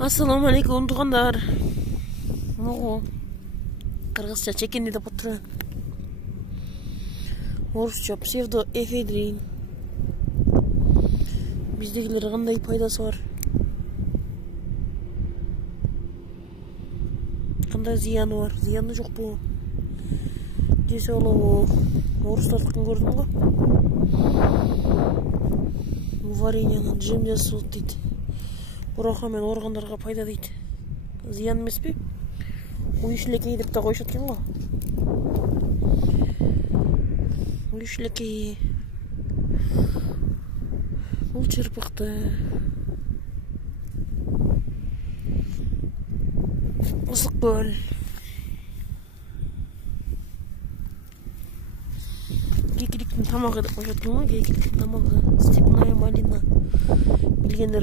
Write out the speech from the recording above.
Assalamu alaikum туугандар. Могу кыргызча чекенди деп отуру. Орусча псевдоэфедрин. Биздегилер кандай пайдасы бар? Кандай зыяны бар? Зыяны жокпу? Десе болобу? Орустардыкын көрдүң го? Вареньянын жем жасып дейт. Бирок мен органдарга пайда дейт. Зыян эмеспи? Уюшлекей деп да коюшат экен го. Уюшлекей. Бул чырпыкты ысык көл. Кекиликтин тамагы деп коюшат экен го. Кекиликтин тамагы. Степная малина. Билгендер